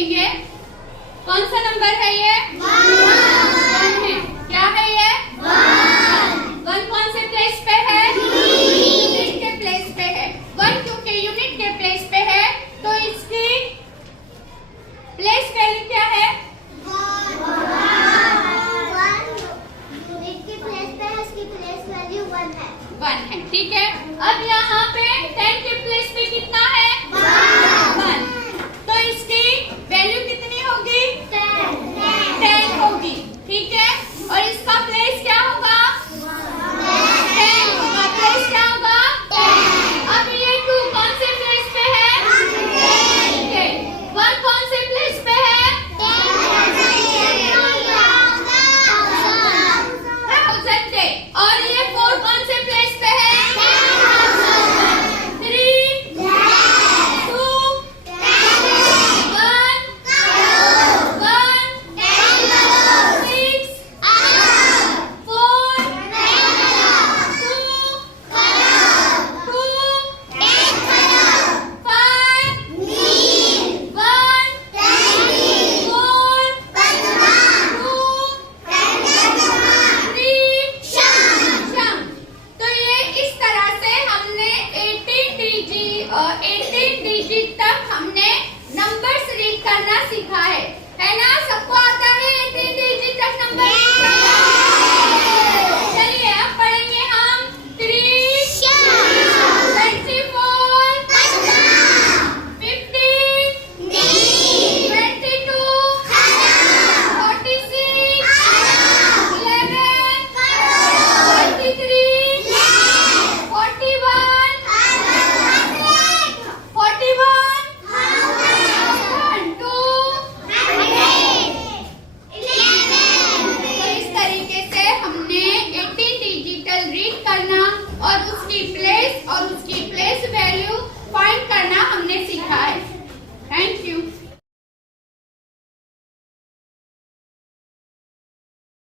देखेंगे। कौन सा नंबर है ये? 1 है। क्या है ये? 1 कौन से प्लेस पे है? यूनिट के प्लेस पे है। 1 क्योंकि यूनिट के प्लेस पे है तो इसकी प्लेस वैल्यू क्या है? 1 है। ठीक है। अब यहाँ पे 10 के प्लेस पे कितना है? 1। तो इसकी वैल्यू कितनी होगी? 10 होगी। ठीक है। और इसका प्लेस क्या होगा? 10 होगा। प्लेस क्या होगा? 10। अब ये 2 कौन से प्लेस पे है? 1 कौन से प्लेस पे है? 1000 पे। और ये 4 कौन से प्लेस पे है? 3 2 1 6 4 2 तो ये इस तरह से हमने 18 डिजिट तक हमने नंबर्स रीड करना सीखा है ना? सबको आता है 18 डिजिट तक नंबर रीड करना? चलिए अब पढ़ेंगे हम 3 24 15 22 46 11 23 41 तो इस तरीके से हमने 18 डिजिटल रीड करना और उसकी प्लेस